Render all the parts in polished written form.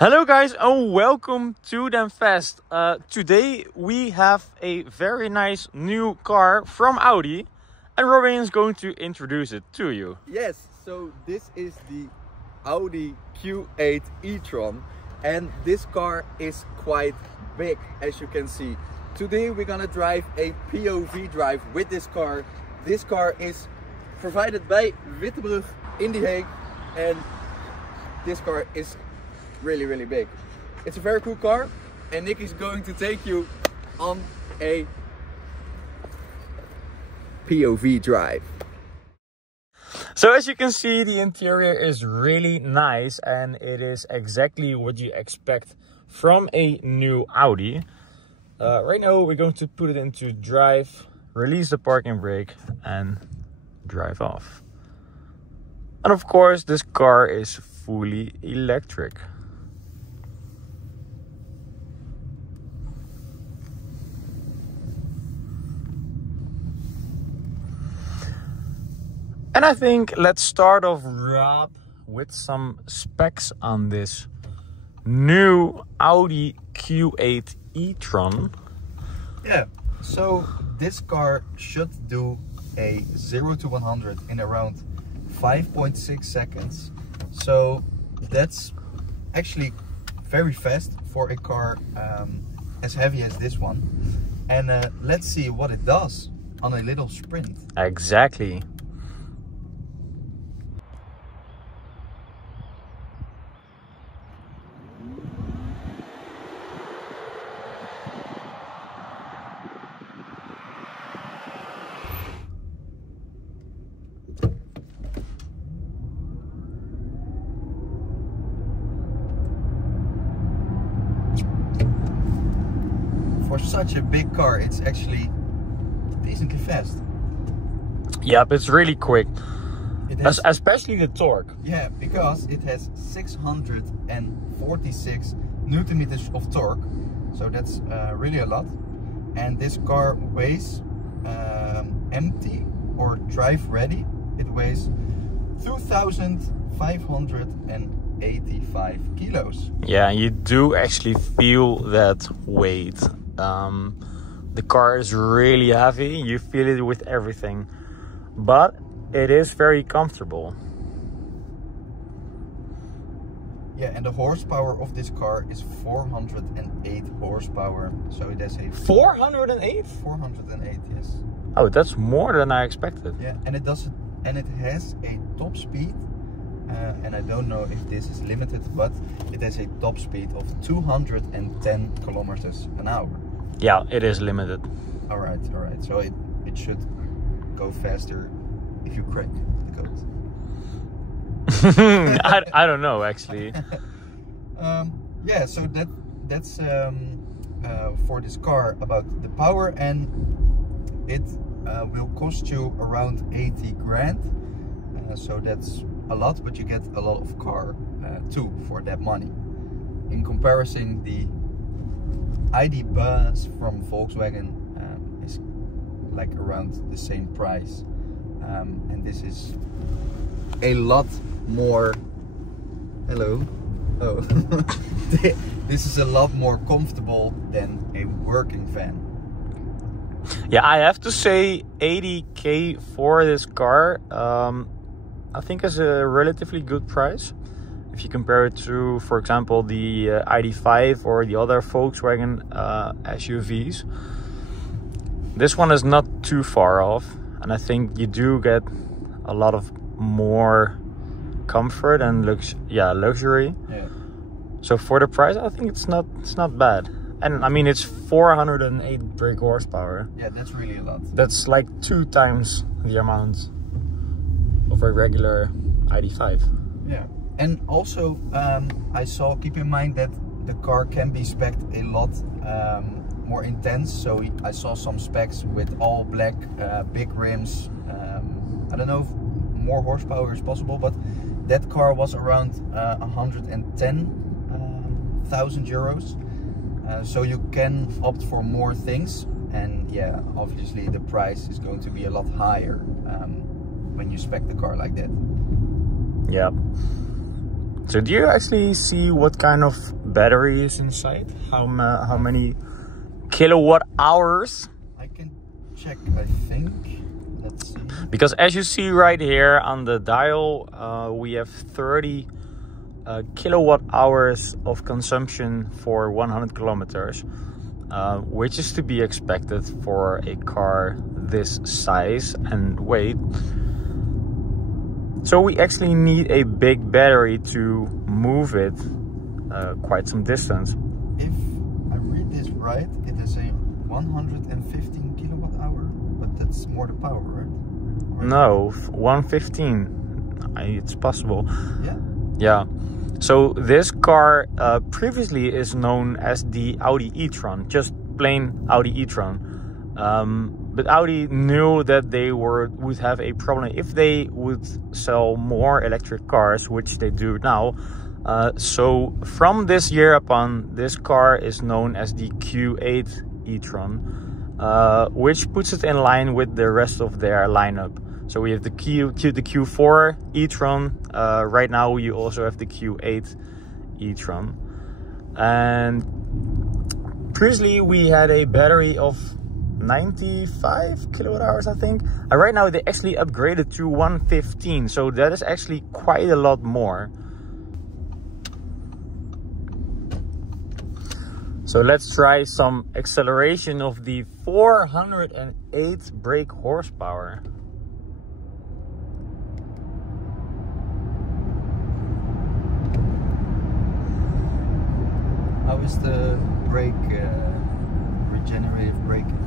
Hello guys and welcome to Them Fest. Today we have a very nice new car from Audi and Robin is going to introduce it to you. Yes, so this is the Audi Q8 E-Tron and this car is quite big, as you can see. Today we're gonna drive a POV drive with this car. This car is provided by Wittebrug in The Hague and this car is really big. It's a very cool car and Nick is going to take you on a POV drive. So as you can see, the interior is really nice and it is exactly what you expect from a new Audi. Right now we're going to put it into drive, release the parking brake and drive off. And of course this car is fully electric. And I think let's start off, Rob, with some specs on this new Audi Q8 E-Tron. Yeah, so this car should do a 0 to 100 in around 5.6 seconds. So that's actually very fast for a car as heavy as this one. And let's see what it does on a little sprint. Exactly. For such a big car, it's actually decently fast. Yep, it's really quick. It has, especially the torque. Yeah, because it has 646 Newton meters of torque. So that's really a lot. And this car weighs empty or drive ready. It weighs 2,585 kilos. Yeah, you do actually feel that weight. The car is really heavy, you feel it with everything, but it is very comfortable. Yeah, and the horsepower of this car is 408 horsepower. So it has a 408? 408, yes. Oh, that's more than I expected. Yeah, and it does, and it has a top speed. And I don't know if this is limited, but it has a top speed of 210 kilometers an hour. Yeah, it is limited. All right. So it should go faster if you crack the code. I don't know actually. Yeah, so that's for this car about the power, and it will cost you around 80 grand. So that's a lot, but you get a lot of car too for that money. In comparison, the ID Buzz from Volkswagen is like around the same price, and this is a lot more. Hello. Oh, this is a lot more comfortable than a working van. Yeah, I have to say 80k for this car. I think is a relatively good price if you compare it to, for example, the ID.5 or the other Volkswagen SUVs. This one is not too far off, and I think you do get a lot of more comfort and luxury. Yeah. So for the price, I think it's not bad. And I mean, it's 408 brake horsepower. Yeah, that's really a lot. That's like 2 times the amount of a regular ID.5. Yeah, and also I saw, keep in mind that the car can be spec'd a lot more intense. So I saw some specs with all black, big rims. I don't know if more horsepower is possible, but that car was around 110,000 euros. So you can opt for more things, and yeah, obviously the price is going to be a lot higher when you spec the car like that. Yeah. So do you actually see what kind of battery is inside? How many kilowatt hours? I can check, I think. Let's see. Because as you see right here on the dial, we have 30 kilowatt hours of consumption for 100 kilometers, which is to be expected for a car this size and weight. So we actually need a big battery to move it quite some distance. If I read this right, it is a 115 kilowatt hour, but that's more the power, right? Or no, 115. It's possible. Yeah. Yeah. So this car previously is known as the Audi E-Tron, just plain Audi E-Tron. But Audi knew that they would have a problem if they would sell more electric cars, which they do now. So from this year upon, this car is known as the Q8 E-Tron, which puts it in line with the rest of their lineup. So we have the Q4 E-Tron. Right now you also have the Q8 E-Tron. And previously we had a battery of 95 kilowatt hours, I think. And right now they actually upgraded to 115. So that is actually quite a lot more. So let's try some acceleration of the 408 brake horsepower. How is the brake, regenerative braking?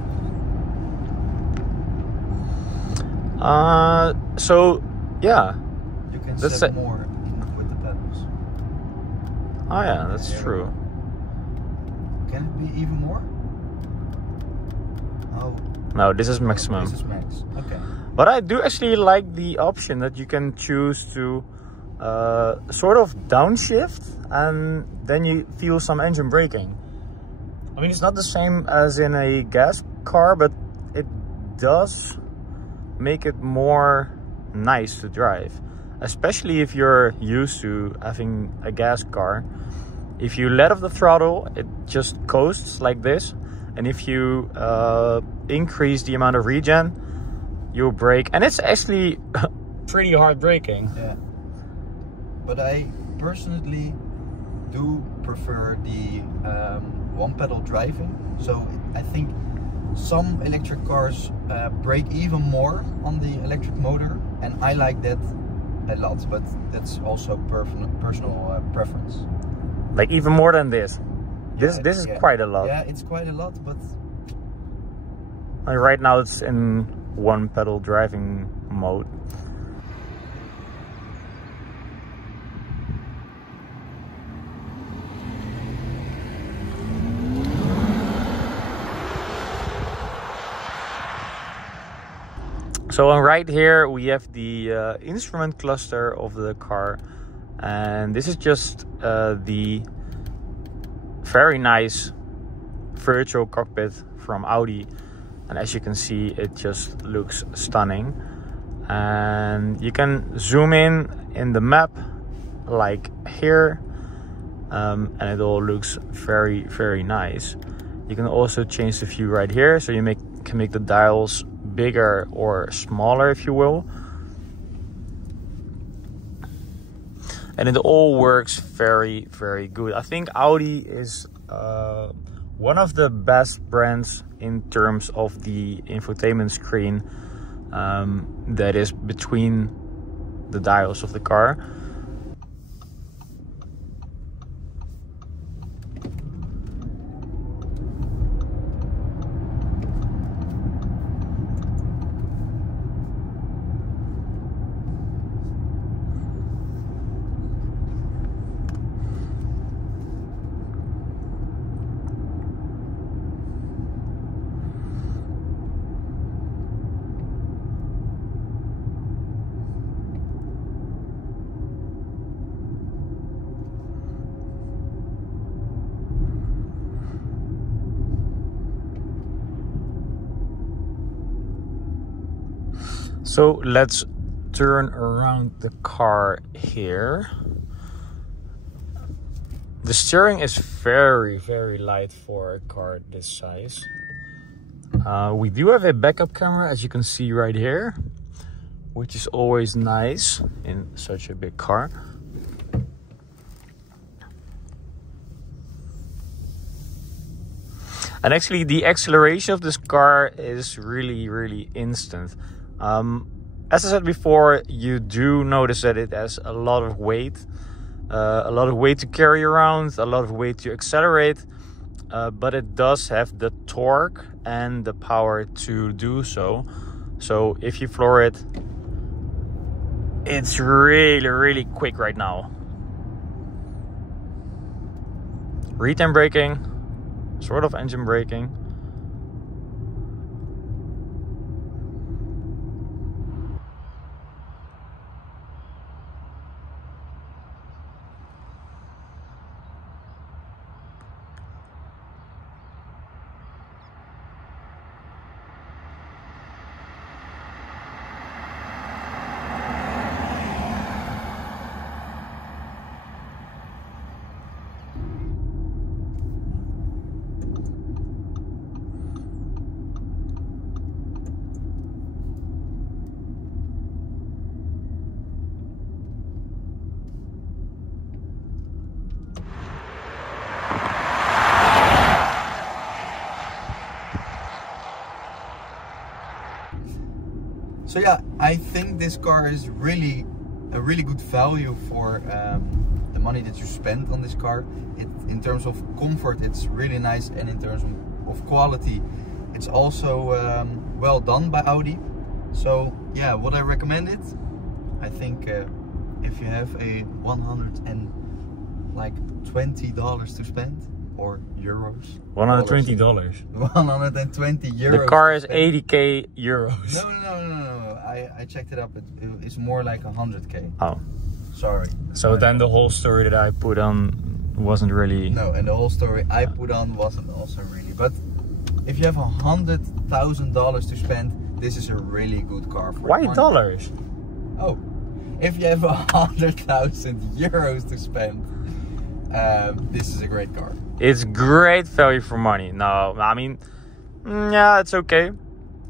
So yeah, You can set more with the pedals. Oh yeah, that's true. Can it be even more? Oh. No, this is maximum. This is max. Okay. But I do actually like the option that you can choose to sort of downshift and then you feel some engine braking. I mean, it's not the same as in a gas car, but it does make it more nice to drive, especially if you're used to having a gas car. If you let off the throttle, it just coasts like this, and if you increase the amount of regen, you'll brake, and it's actually pretty hard braking. Yeah, but I personally do prefer the one pedal driving. So I think some electric cars brake even more on the electric motor, and I like that a lot, but that's also personal preference. Like even more than this. This is quite a lot. Yeah, it's quite a lot, but like right now it's in one pedal driving mode. So right here we have the instrument cluster of the car, and this is just the very nice virtual cockpit from Audi, and as you can see, it just looks stunning. And you can zoom in the map like here, and it all looks very nice. You can also change the view right here, so you can make the dials bigger or smaller, if you will. And it all works very good. I think Audi is one of the best brands in terms of the infotainment screen that is between the dials of the car. So let's turn around the car here. The steering is very, very light for a car this size. We do have a backup camera, as you can see right here, which is always nice in such a big car. And actually the acceleration of this car is really, really instant. As I said before, you do notice that it has a lot of weight to carry around, a lot of weight to accelerate, but it does have the torque and the power to do so. So if you floor it, it's really, really quick right now. Return braking, sort of engine braking. So yeah, I think this car is really a really good value for the money that you spend on this car. In terms of comfort, it's really nice, and in terms of quality, it's also well done by Audi. So yeah, would I recommend it? I think if you have a $120 to spend, or euros. $120. 120 euros. The car is 80k euros. No. I checked it up. It's more like 100k. Oh. Sorry. So then the whole story that I put on wasn't really... No, and the whole story I put on wasn't also really. But if you have $100,000 to spend, this is a really good car for Why dollars? Oh. If you have 100,000 euros to spend, this is a great car. It's great value for money. No, I mean, yeah, it's okay.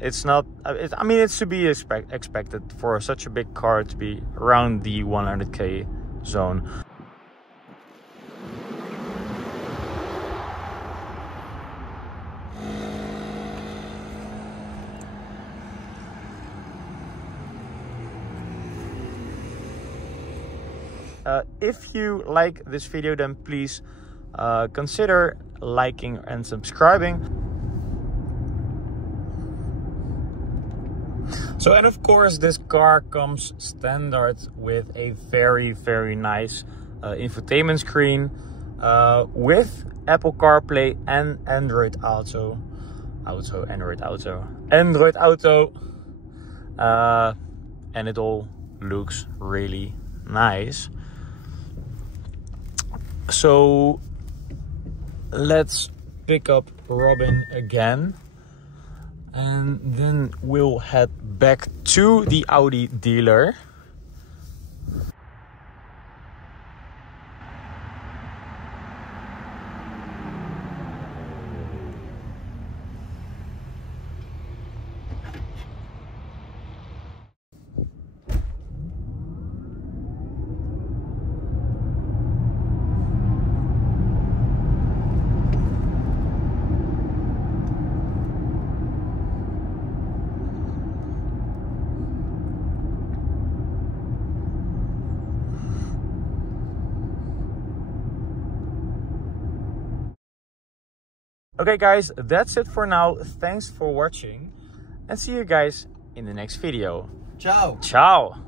It's not, I mean, it's to be expected for such a big car to be around the 100k zone. If you like this video, then please consider liking and subscribing. So, and of course, this car comes standard with a very, very nice infotainment screen with Apple CarPlay and Android Auto. Android Auto. And it all looks really nice. So let's pick up Robin again, and then we'll head back to the Audi dealer. Okay guys, that's it for now. Thanks for watching and see you guys in the next video. Ciao. Ciao.